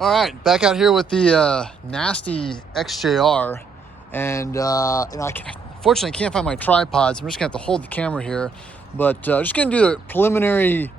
All right, back out here with the nasty XJR, and unfortunately I can't find my tripod, so I'm just gonna have to hold the camera here. But just gonna do a preliminary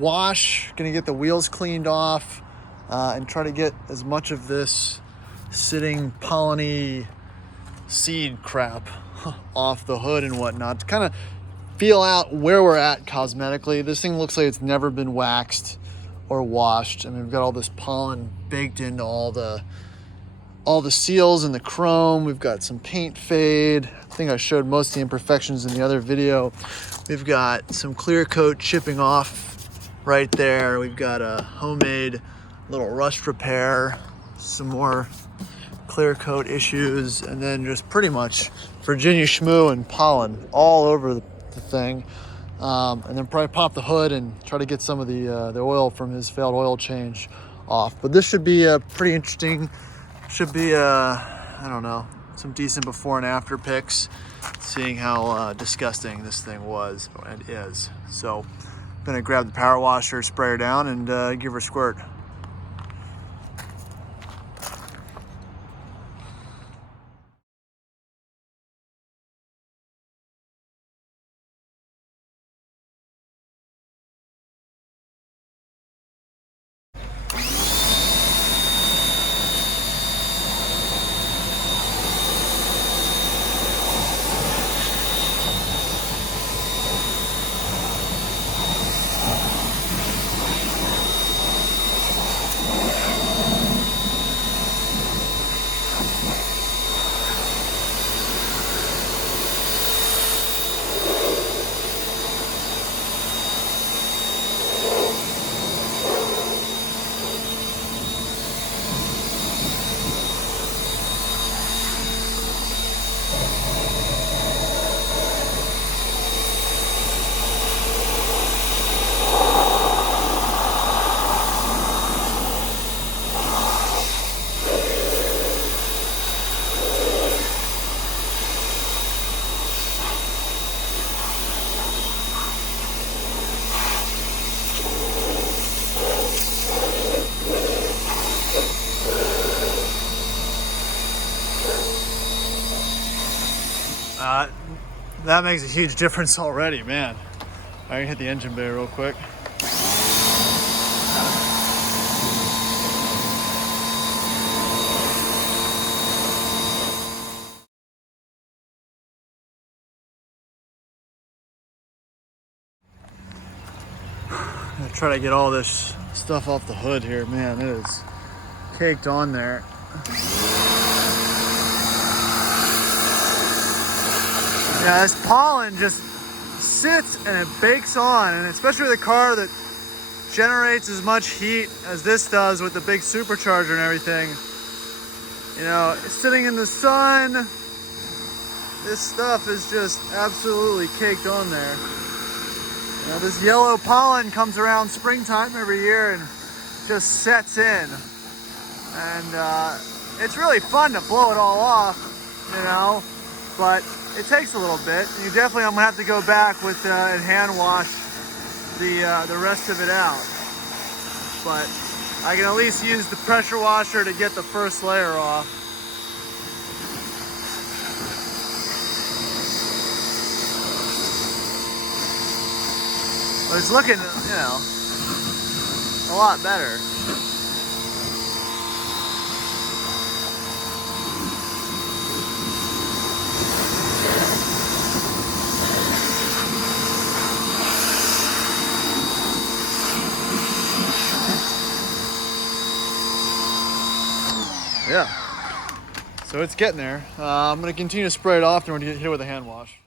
wash, gonna get the wheels cleaned off, and try to get as much of this sitting pollen-y seed crap off the hood and whatnot to kind of feel out where we're at cosmetically. This thing looks like it's never been waxed or washed. I mean, we've got all this pollen baked into all the seals and the chrome. We've got some paint fade. I think I showed most of the imperfections in the other video. We've got some clear coat chipping off right there. We've got a homemade little rust repair, some more clear coat issues, and then just pretty much Virginia Schmoo and pollen all over the thing. And then probably pop the hood and try to get some of the oil from his failed oil change off. But this should be pretty interesting. Should be I don't know, some decent before and after pics, seeing how disgusting this thing was and is. So I'm gonna grab the power washer, spray her down, and give her a squirt. That makes a huge difference already, man. I can hit the engine bay real quick. I'm gonna try to get all this stuff off the hood here. Man, it is caked on there. Yeah, this pollen just sits and it bakes on, and especially with a car that generates as much heat as this does with the big supercharger and everything. You know, sitting in the sun, this stuff is just absolutely caked on there. You know, this yellow pollen comes around springtime every year and just sets in. And it's really fun to blow it all off, you know, but it takes a little bit. You definitely, I'm gonna have to go back with and hand wash the rest of it out. But I can at least use the pressure washer to get the first layer off. But it's looking, you know, a lot better. Yeah, so it's getting there. I'm gonna continue to spray it off, and we're gonna hit it with a hand wash.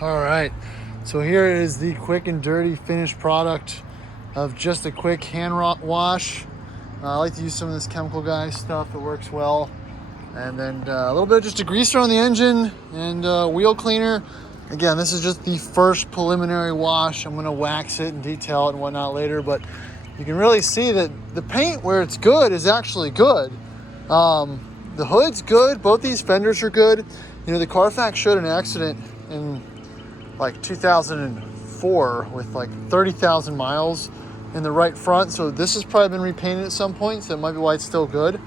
All right, so here is the quick and dirty finished product of just a quick hand wash. I like to use some of this Chemical Guy stuff. It works well. And then a little bit of just a degreaser on the engine and wheel cleaner. Again, this is just the first preliminary wash. I'm gonna wax it and detail it and whatnot later, but you can really see that the paint where it's good is actually good. The hood's good, both these fenders are good. You know, the Carfax showed an accident in like 2004 2004 with like 30,000 miles in the right front. So this has probably been repainted at some point, so it might be why it's still good.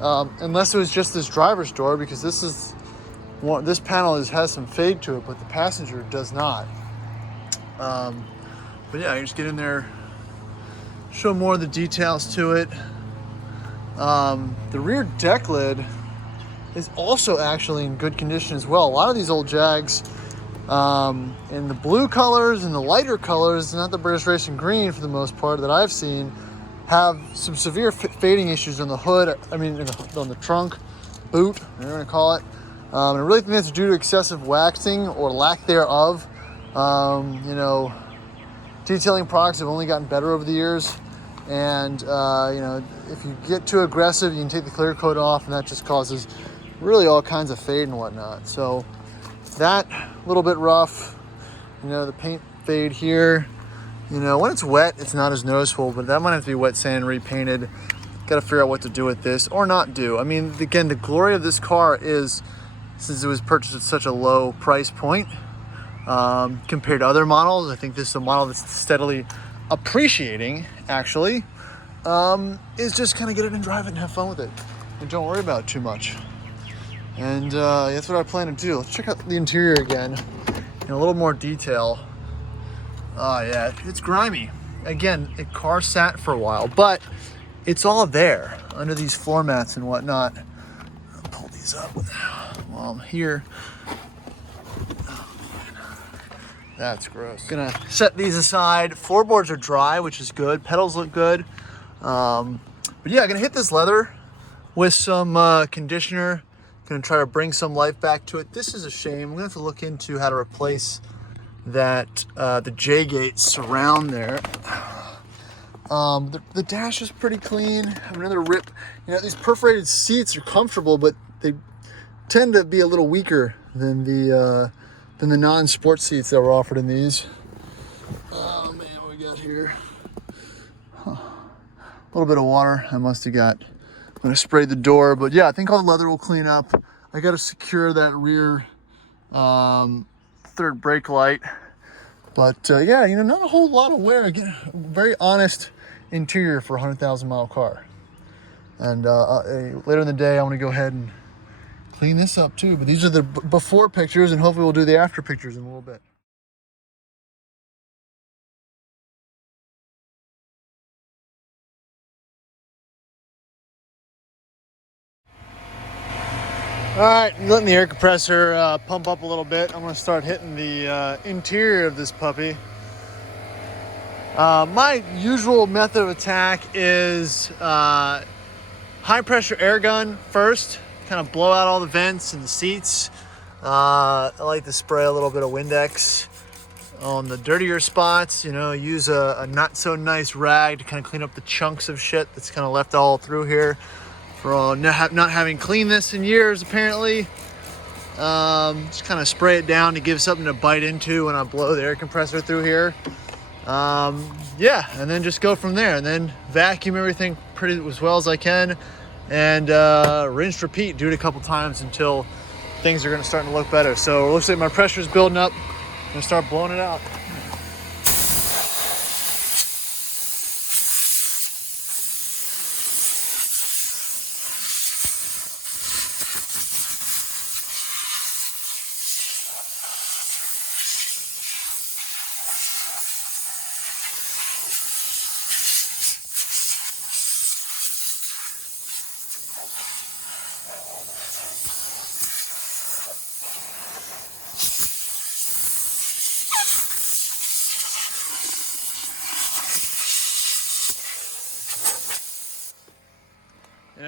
Unless it was just this driver's door, because this panel has some fade to it, but the passenger does not. But yeah, you just get in there, show more of the details to it. The rear deck lid is also actually in good condition as well. A lot of these old Jags, in the blue colors and the lighter colors, not the British Racing Green for the most part that I've seen, have some severe fading issues on the hood, on the trunk, boot, whatever you want to call it. And I really think that's due to excessive waxing or lack thereof. Detailing products have only gotten better over the years. And, if you get too aggressive, you can take the clear coat off, and that just causes really all kinds of fade and whatnot. So that a little bit rough, the paint fade here, when it's wet, it's not as noticeable, but that might have to be wet sand and repainted. Got to figure out what to do with this or not do. I mean, again, the glory of this car is, since it was purchased at such a low price point, compared to other models, I think this is a model that's steadily appreciating, actually, is just kind of get it and drive it and have fun with it. And don't worry about it too much. And that's what I plan to do. Let's check out the interior again in a little more detail. Oh yeah, it's grimy. Again, the car sat for a while, but it's all there under these floor mats and whatnot. I'll pull these up while I'm here. Oh, man. That's gross. Gonna set these aside. Floorboards are dry, which is good. Pedals look good. But yeah, gonna hit this leather with some conditioner. Gonna try to bring some life back to it. This is a shame. I'm gonna have to look into how to replace that the J-gate surround there. The dash is pretty clean. I have another rip. These perforated seats are comfortable, but they tend to be a little weaker than the non-sport seats that were offered in these. Oh man, what we got here? A little bit of water I must have got. I'm gonna spray the door, but yeah, I think all the leather will clean up. I gotta secure that rear third brake light. But yeah, not a whole lot of wear. Again, very honest interior for a 100,000 mile car. And later in the day, I want to go ahead and clean this up too. But these are the before pictures, and hopefully we'll do the after pictures in a little bit. All right, letting the air compressor pump up a little bit. I'm gonna start hitting the interior of this puppy. My usual method of attack is high pressure air gun first, kind of blow out all the vents and the seats. I like to spray a little bit of Windex on the dirtier spots, use a not so nice rag to kind of clean up the chunks of shit that's kind of left all through here. For all not having cleaned this in years, apparently. Just kind of spray it down to give something to bite into when I blow the air compressor through here. Yeah, and then just go from there, and then vacuum everything pretty as well as I can, and rinse, repeat, do it a couple times until things are going to start to look better. So it looks like my pressure is building up. I'm going to start blowing it out.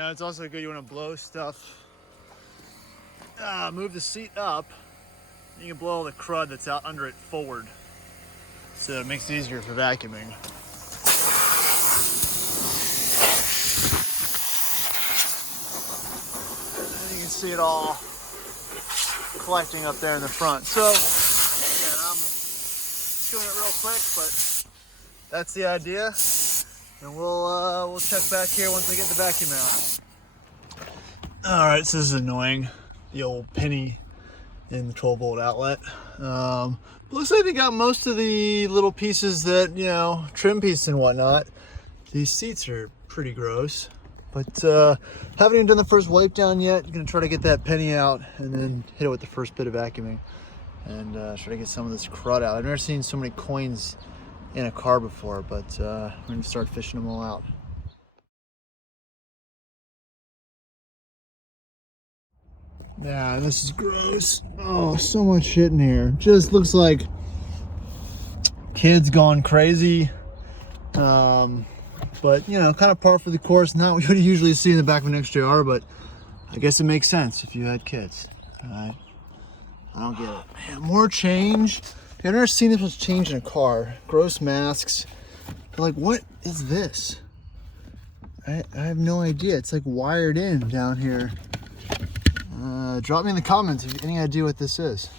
It's also good, you want to blow stuff, move the seat up, you can blow all the crud that's out under it forward, so it makes it easier for vacuuming. And you can see it all collecting up there in the front. So again, I'm doing it real quick, but that's the idea. And we'll check back here once I get the vacuum out. All right, so this is annoying. The old penny in the 12-volt outlet. Looks like they got most of the little pieces that, you know, trim piece and whatnot. These seats are pretty gross, but haven't even done the first wipe down yet. Gonna try to get that penny out and then hit it with the first bit of vacuuming and try to get some of this crud out. I've never seen so many coins in a car before, but we're gonna start fishing them all out. Yeah, this is gross. Oh, so much shit in here. Just looks like kids gone crazy. But you know, kind of par for the course. Not what you would usually see in the back of an XJR, but I guess it makes sense if you had kids. I don't get it. Man, more change. I've never seen this much change in a car. Gross masks. Like, what is this? I have no idea. It's like wired in down here. Drop me in the comments if you have any idea what this is.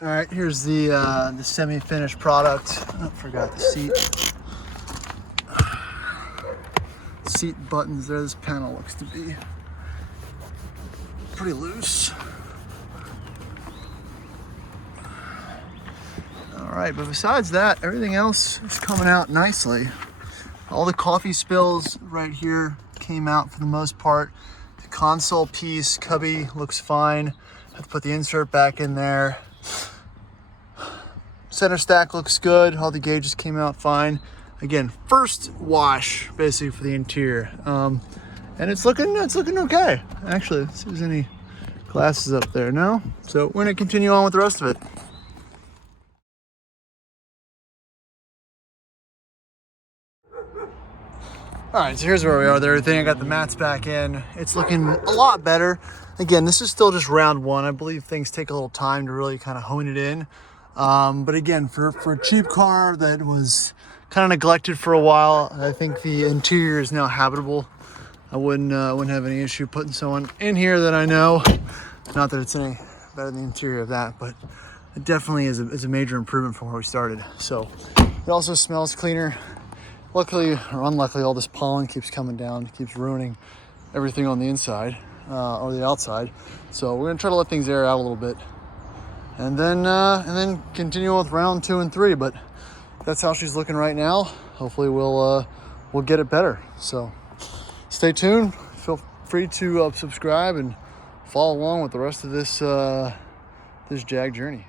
All right, here's the semi-finished product. Oh, forgot the seat buttons there. This panel looks to be pretty loose. All right, but besides that, everything else is coming out nicely. All the coffee spills right here came out for the most part. The console piece, cubby looks fine. I have to put the insert back in there. Center stack looks good. All the gauges came out fine. Again, first wash basically for the interior, and it's looking okay. Actually, let's see if there's any glasses up there. No, so we're gonna continue on with the rest of it. All right, so here's where we are with everything. I got the mats back in. It's looking a lot better. Again, this is still just round one. I believe things take a little time to really kind of hone it in. But again, for a cheap car that was kind of neglected for a while, I think the interior is now habitable. I wouldn't have any issue putting someone in here that I know. Not that it's any better than the interior of that, but it definitely is a major improvement from where we started. So it also smells cleaner. Luckily or unluckily, all this pollen keeps coming down, keeps ruining everything on the inside or the outside. So we're gonna try to let things air out a little bit, and then continue with round 2 and 3. But that's how she's looking right now. Hopefully we'll get it better. So stay tuned. Feel free to subscribe and follow along with the rest of this this Jag journey.